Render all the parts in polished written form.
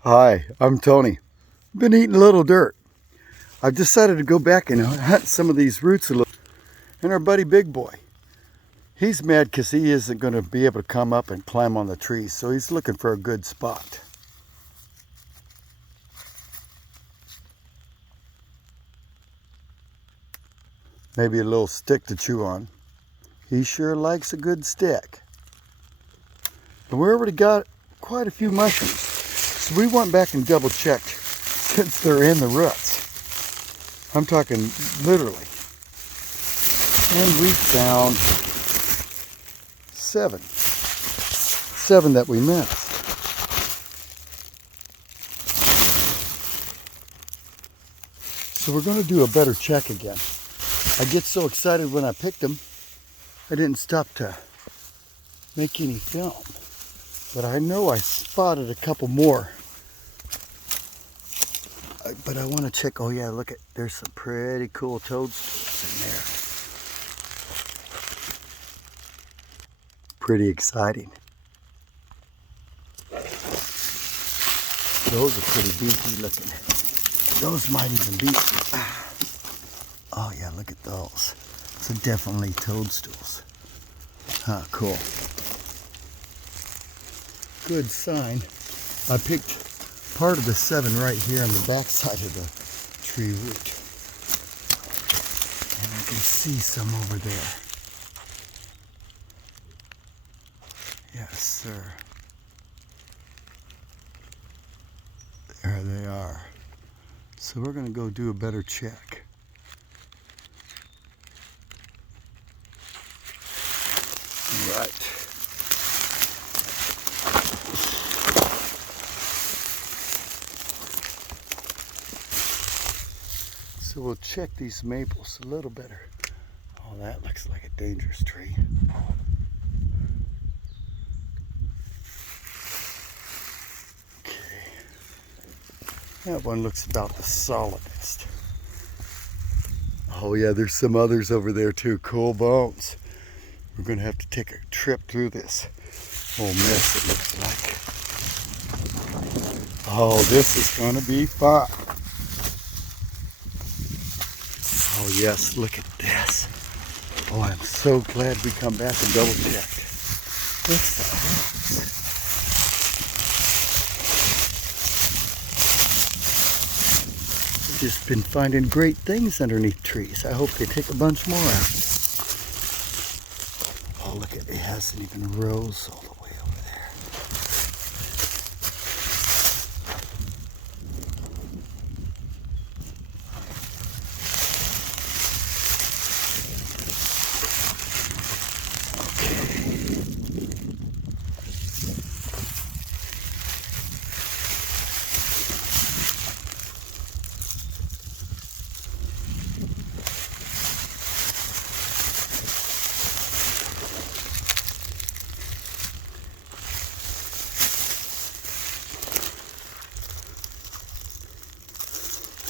Hi, I'm Tony. Been eating a little dirt. I've decided to go back and hunt some of these roots a little. And our buddy Big Boy, he's mad because he isn't going to be able to come up and climb on the trees, so he's looking for a good spot. Maybe a little stick to chew on. He sure likes a good stick. And we already got quite a few mushrooms, so we went back and double checked since they're in the roots. I'm talking literally. And we found seven that we missed. So we're going to do a better check again. I get so excited when I picked them, I didn't stop to make any film. But I know I spotted a couple more. But I want to check. Oh yeah, look at, there's some pretty cool toadstools in there. Pretty exciting. Those are pretty beefy looking. Those might even be. Oh yeah, look at those. So definitely toadstools. Huh, cool. Good sign. I picked part of the seven right here on the back side of the tree root. And I can see some over there. Yes, sir. There they are. So we're going to go do a better check. Right. So we'll check these maples a little better. Oh, that looks like a dangerous tree. Okay. That one looks about the solidest. Oh yeah, there's some others over there too. Cool bones. We're gonna have to take a trip through this whole mess, it looks like. Oh, this is gonna be fun. Oh yes, look at this. Oh, I'm so glad we come back and double checked. What's the heck? I've just been finding great things underneath trees. I hope they take a bunch more out. Oh, look at it, hasn't even rose all the way over there.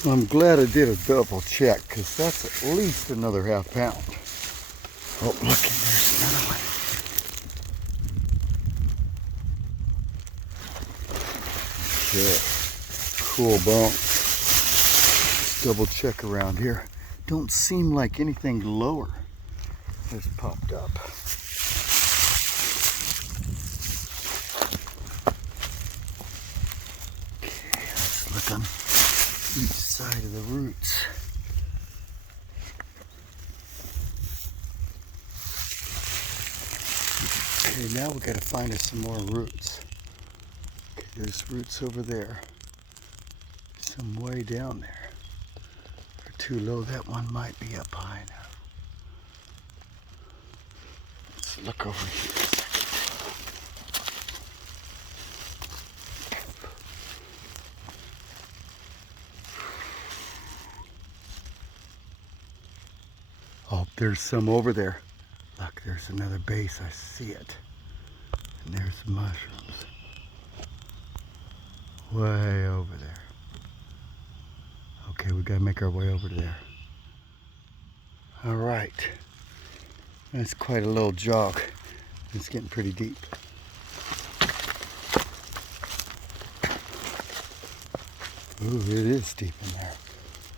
I'm glad I did a double check because that's at least another half pound. Oh, look, and there's another one. Okay, cool bone. Let's double check around here. Don't seem like anything lower has popped up. Okay, let's look on each side of the roots. Okay, now we got to find us some more roots. Okay, there's roots over there. Some way down there. They're too low. That one might be up high enough. Let's look over here. Oh, there's some over there. Look, there's another base. I see it. And there's mushrooms. Way over there. Okay, we gotta make our way over there. All right. That's quite a little jog. It's getting pretty deep. Ooh, it is deep in there.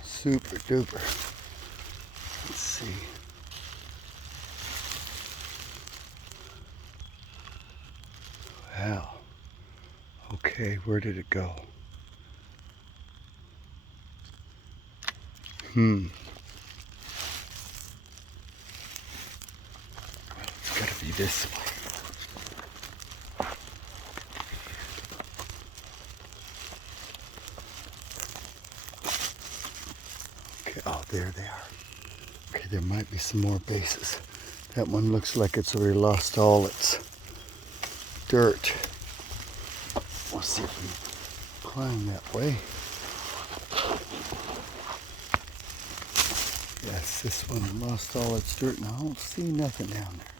Super duper. Let's see. Wow. Okay, where did it go? Well, it's gotta be this way. Okay, oh, there they are. Okay, there might be some more bases. That one looks like it's already lost all its dirt. We'll see if we can climb that way. Yes, this one lost all its dirt, and I don't see nothing down there.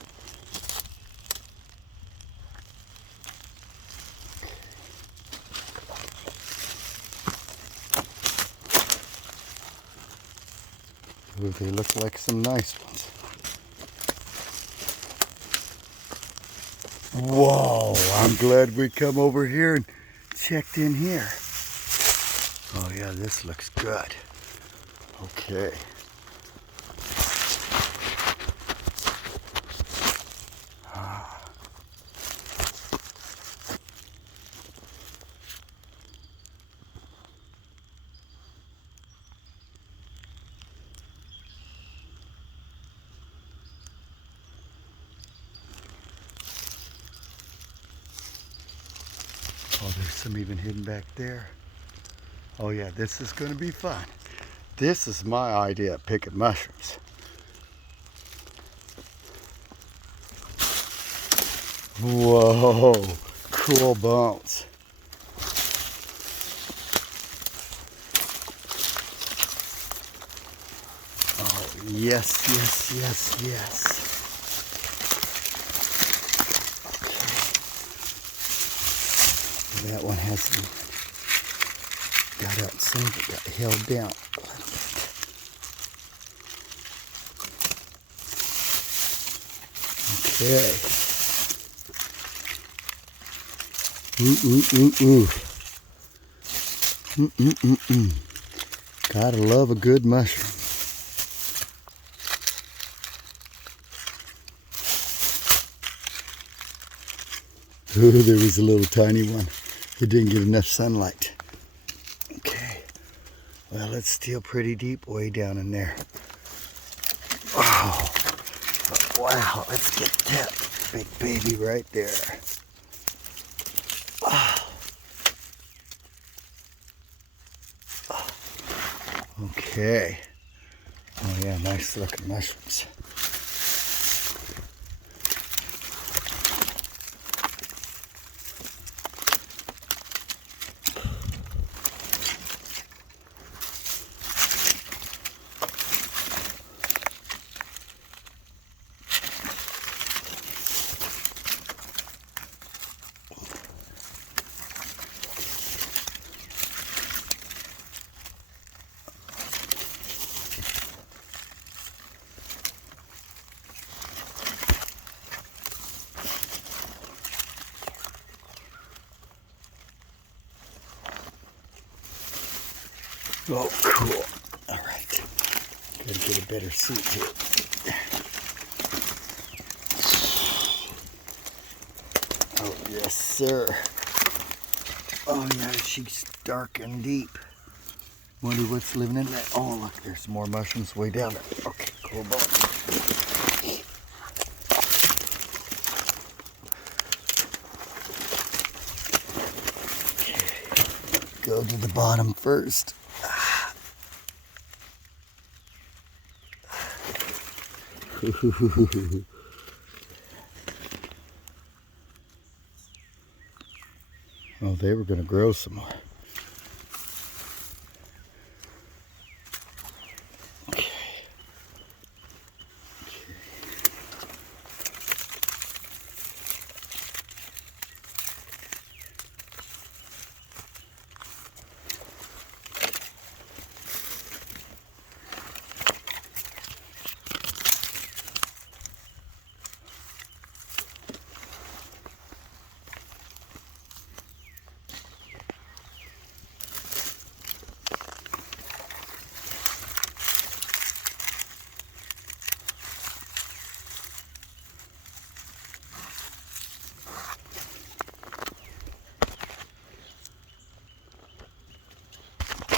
Ooh, they look like some nice ones. Whoa, I'm glad we come over here and checked in here. Oh yeah, this looks good. Okay. Oh, there's some even hidden back there. Oh yeah, this is gonna be fun. This is my idea of picking mushrooms. Whoa, cool bones. Oh, yes, yes, yes, yes. Okay. That one hasn't got out. Some of it got held down a little bit. Okay. Ooh. Gotta love a good mushroom. Ooh, there was a little tiny one. It didn't get enough sunlight. Okay. Well, it's still pretty deep way down in there. Oh, wow. Let's get that big baby right there. Okay. Oh yeah, nice looking mushrooms. Oh, cool. All right. Gotta get a better seat here. Oh, yes, sir. Oh, yeah, she's dark and deep. Wonder what's living in that. Oh, look, there's some more mushrooms way down there. Okay, cool ball. Okay. Go to the bottom first. Oh, they were going to grow some more. Okay.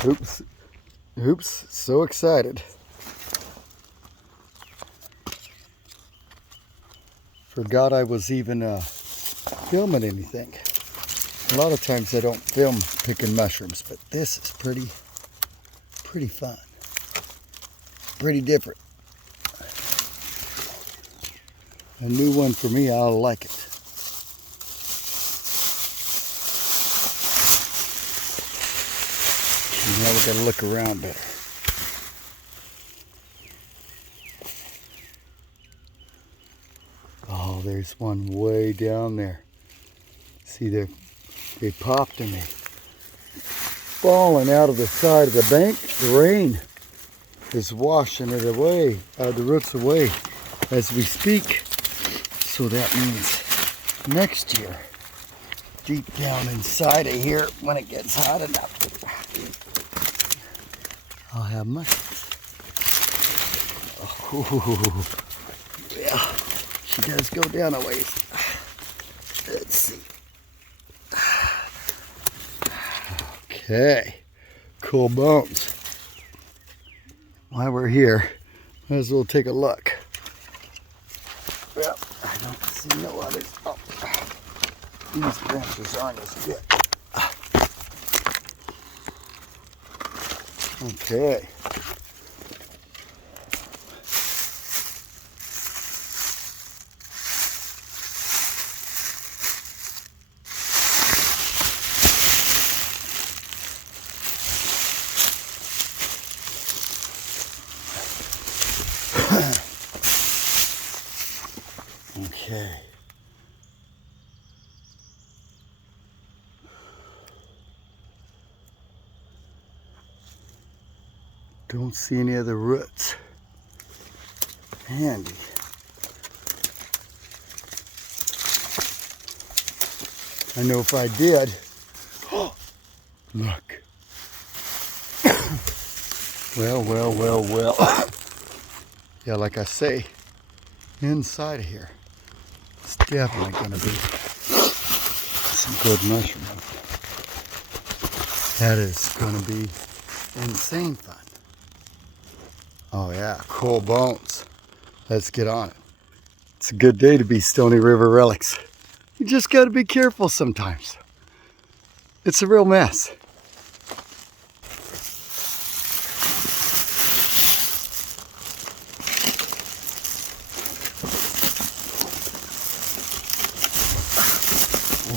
Oops. Oops. So excited. Forgot I was even filming anything. A lot of times I don't film picking mushrooms, but this is pretty fun. Pretty different. A new one for me, I'll like it. Now we gotta look around better. Oh, there's one way down there. See, they popped and they falling out of the side of the bank. The rain is washing it away, the roots away as we speak. So that means next year, deep down inside of here, when it gets hot enough, I'll have mushrooms. Oh, yeah, she does go down a ways. Let's see. Okay, cool bones. While we're here, might as well take a look. Well, I don't see no others. Oh, these branches aren't as good. Okay. Okay. Don't see any other roots. Handy. I know if I did. Oh, look. Well. Yeah, like I say, inside of here, it's definitely going to be some good mushroom. That is going to be insane fun. Oh yeah, cool bones. Let's get on it. It's a good day to be Stony River Relics. You just got to be careful sometimes. It's a real mess.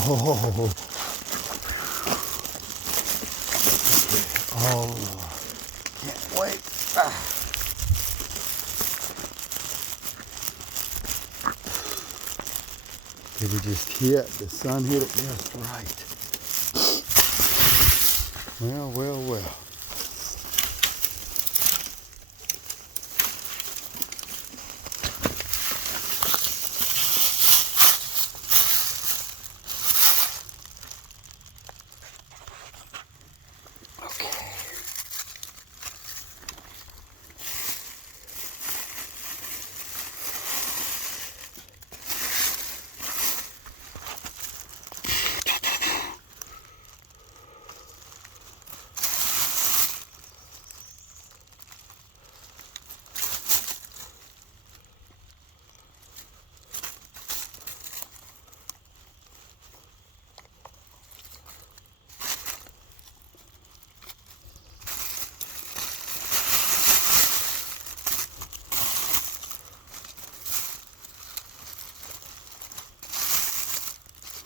Whoa. Oh, can't wait. They were just hit. The sun hit it just right. Well.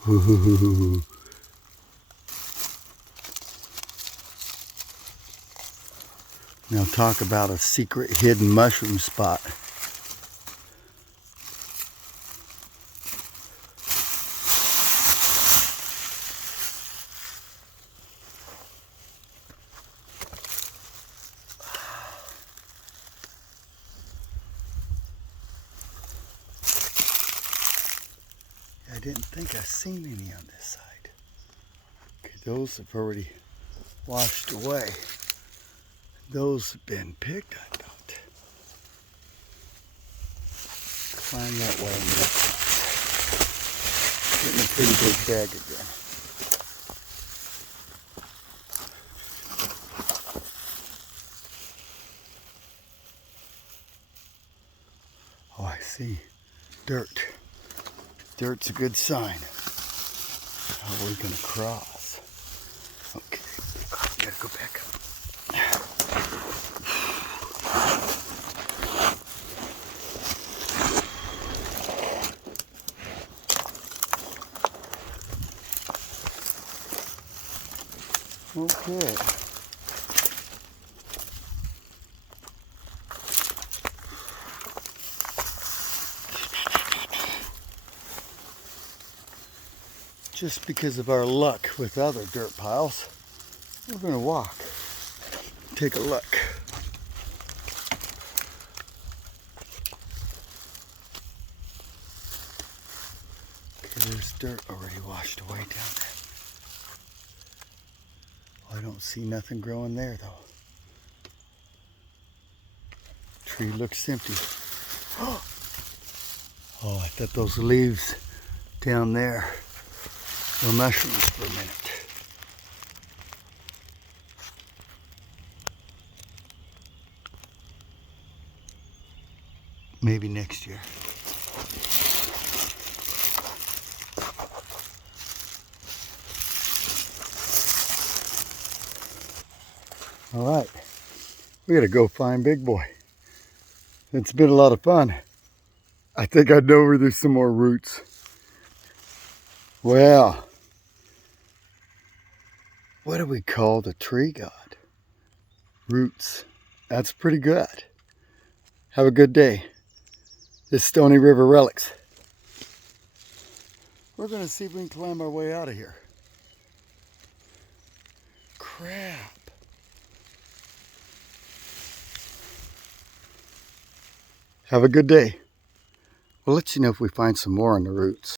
Ooh. Now talk about a secret hidden mushroom spot. I didn't think I seen any on this side. Okay, those have already washed away. Those have been picked, I thought. Climb that way. Getting a pretty big bag again. see dirt. Dirt's a good sign. How are we gonna cross? Okay, gotta go back up. Okay. Just because of our luck with other dirt piles, we're going to walk. Take a look. Okay, there's dirt already washed away down there. Well, I don't see nothing growing there though. Tree looks empty. Oh, I thought those leaves down there were mushrooms for a minute. Maybe next year. All right, we gotta go find Big Boy. It's been a lot of fun. I think I know where there's some more roots. Well, what do we call the tree god? Roots. That's pretty good. Have a good day. This is Stony River Relics. We're gonna see if we can climb our way out of here. Crap. Have a good day. We'll let you know if we find some more on the roots.